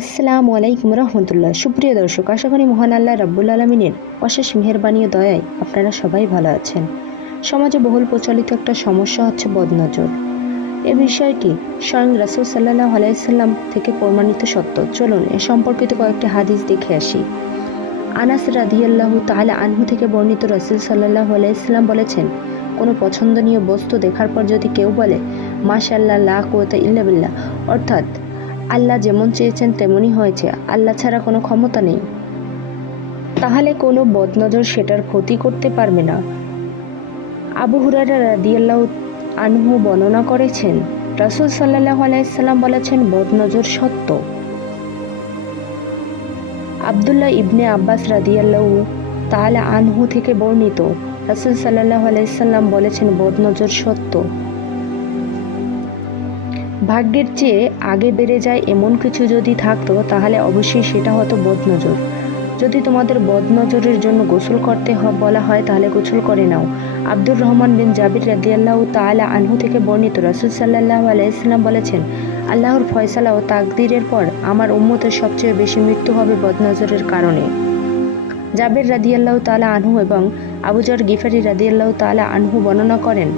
আসসালামু আলাইকুম রহমতুল্লাহ। সুপ্রিয় দর্শক, আশা করি মহান আল্লাহ রাব্বুল আলমিনের অশেষ মেহরবানি ও দয়ায় আপনারা সবাই ভালো আছেন। সমাজে বহুল প্রচলিত একটা সমস্যা হচ্ছে বদনজর। এ বিষয়টি স্বয়ং রাসুল সাল্লাহ আলাইসাল্লাম থেকে প্রমাণিত সত্য। চলুন, এ সম্পর্কিত কয়েকটি হাদিস দেখে আসি। আনাস রাদিয়াল্লাহু তাহলে আনহু থেকে বর্ণিত রাসুল সাল্লাহ আলাইসাল্লাম বলেছেন, কোনো পছন্দনীয় বস্তু দেখার পর যদি কেউ বলে মাশাল্লাহ লা কুয়াতা ইল্লাবিল্লাহ অর্থাৎ আল্লাহ যেমন চেয়েছেন তেমনই হয়েছে, আল্লাহ ছাড়া কোনো ক্ষমতা নেই। তাহলে কোনো বদনজর সেটার ক্ষতি করতে পারবে না। আবু হুরারা রাদিয়াল্লাহ আনহু বর্ণনা করেছেন, রাসুল সাল্লাহ আলাইসাল্লাম বলেছেন, বদনজর সত্য। আবদুল্লাহ ইবনে আব্বাস রাদিয়াল্লাহু তাহলে আনহু থেকে বর্ণিত, রাসুল সাল্লাহ আলাইসাল্লাম বলেছেন, বদনজর সত্য। ভাগ্যের চেয়ে আগে বেড়ে যায় এমন কিছু যদি থাকতো, তাহলে অবশ্যই সেটা হতো বদনজর। যদি তোমাদের বদনজরের জন্য গোসল করতে বলা হয়, তাহলে গোসল করে নাও। আব্দুর রহমান বিন জাবির রাদিয়াল্লাহু তাআলা আনহু থেকে বর্ণিত রাসূল সাল্লাল্লাহু আলাইহি সাল্লাম বলেছেন, আল্লাহর ফয়সালা ও তাকদিরের পর আমার উম্মতের সবচেয়ে বেশি মৃত্যু হবে বদনজরের কারণে। জাবির রাদিয়াল্লাহু তাআলা আনহু এবং আবুজার গিফারি রাদিয়াল্লাহু তাআলা আনহু বর্ণনা করেন।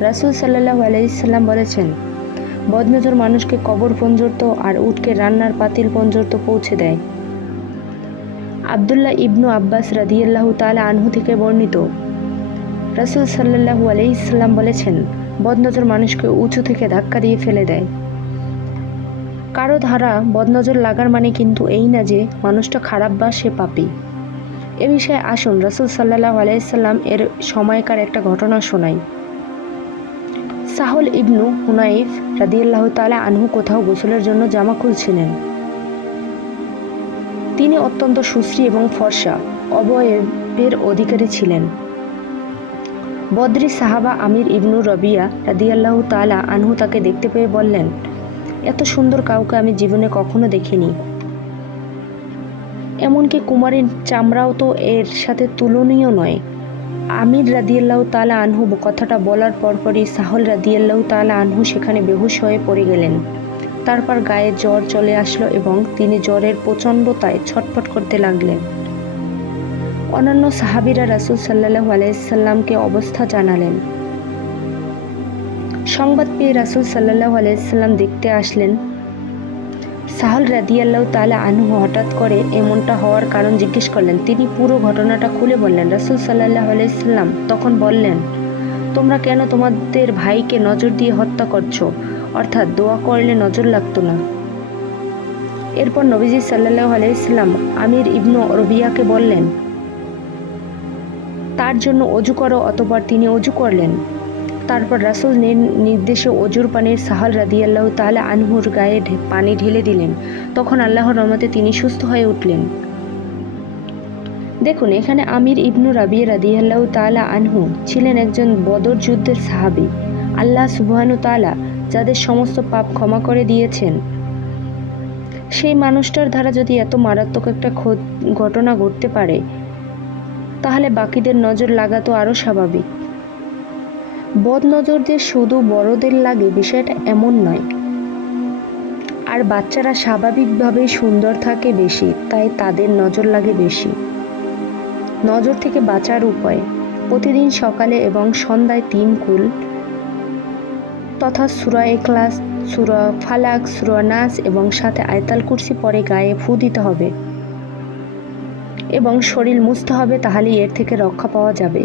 রাসূল সাল্লাল্লাহু আলাইহি সাল্লাম বলেছেন বদনজর মানুষকে কবর পর্যন্ত আর উটকে রান্নার পাতিল পর্যন্ত পৌঁছে দেয়। আবদুল্লাহ ইবনু আব্বাস রাদিয়াল্লাহু তাআলা আনহু থেকে বর্ণিত। রাসূল সাল্লাল্লাহু আলাইহি সাল্লাম বলেছেন, বদনজর মানুষকে উঁচু থেকে ধাক্কা দিয়ে ফেলে দেয়। কারও ধারা বদনজর লাগার মানে কিন্তু এই না যে মানুষটা খারাপ বা সে পাপী। এ বিষয়ে আসুন, রাসূল সাল্লাল্লাহু আলাইহি সাল্লাম এর সময়কার একটা ঘটনা শোনাই। সাহল ইবনু হুনাইফ রাদিয়াল্লাহু তাআলা আনহু কোথাও গোসলের জন্য জামা খুলছিলেন। তিনি অত্যন্ত সুশ্রী এবং ফর্সা, অবয়বের অধিকারী ছিলেন। বদ্রি সাহাবা আমির ইবনু রবিয়া রাদিয়াল্লাহু তাআলা আনহু তাকে দেখতে পেয়ে বললেন, এত সুন্দর কাউকে আমি জীবনে কখনো দেখিনি। এমনকি কুমারীর চামড়াও তো এর সাথে তুলনীয় নয়। আমির রাদিয়াল্লাহু তালা আনহু কথাটা বলার পরপরই সাহল রাদিয়াল্লাহু তালা আনহু সেখানে বেহুশ হয়ে পড়ে গেলেন। তারপর গায়ে জ্বর চলে আসলো এবং তিনি জ্বরের প্রচণ্ডতায় ছটফট করতে লাগলেন। অন্যান্য সাহাবিরা রাসূল সাল্লাল্লাহু আলাইসাল্লামকে অবস্থা জানালেন। সংবাদ পেয়ে রাসূল সাল্লাল্লাহু আলাইসাল্লাম দেখতে আসলেন সাহল রাদিয়াল্লাহু তাআলা আনহু হঠাৎ করে এমনটা হওয়ার কারণ জিজ্ঞেস করলেন। তিনি পুরো ঘটনাটা খুলে বললেন, রাসূল সাল্লাল্লাহু আলাইসাল্লাম তখন বললেন, তোমরা কেন তোমাদের ভাইকে নজর দিয়ে হত্যা করছ? অর্থাৎ দোয়া করলে নজর লাগতো না। এরপর নবীজি সাল্লাল্লাহু আলাইসাল্লাম আমির ইবনু রবিয়াকে বললেন, তার জন্য অজু করো অতপর তিনি অজু করলেন। তারপর রাসূল নির- নির্দেশে অজুর পানির সাহাল রাদিয়াল্লাহু তাআলা আনহুর গায়ে পানি ঢেলে দিলেন। তখন আল্লাহর রহমতে তিনি সুস্থ হয়ে উঠলেন। দেখুন, এখানে আমির ইবনু রাবিয়া রাদিয়াল্লাহু তাআলা আনহু ছিলেন একজন বদর যুদ্ধের সাহাবী। আল্লাহ সুবহানু তাআলা যাদের সমস্ত পাপ ক্ষমা করে দিয়েছেন। সেই মানুষটার দ্বারা যদি এত মারাত্মক একটা ঘটনা ঘটতে পারে, তাহলে বাকিদের নজর লাগা তো আরও স্বাভাবিক। বদ নজর যে শুধু বড়দের লাগে বিষয়টা এমন নয়। আর বাচ্চারা স্বাভাবিকভাবেই সুন্দর থাকে বেশি, তাই তাদের নজর লাগে বেশি। নজর থেকে বাঁচার উপায়, প্রতিদিন সকালে এবং সন্ধ্যায় তিন কুল, তথা সুরা এক্লাস সুরা ফালাক, সুরা নাস এবং সাথে আয়তাল কুর্সি পরে গায়ে ফু দিতে হবে। এবং শরীর মুছতে হবে তাহলেই এর থেকে রক্ষা পাওয়া যাবে।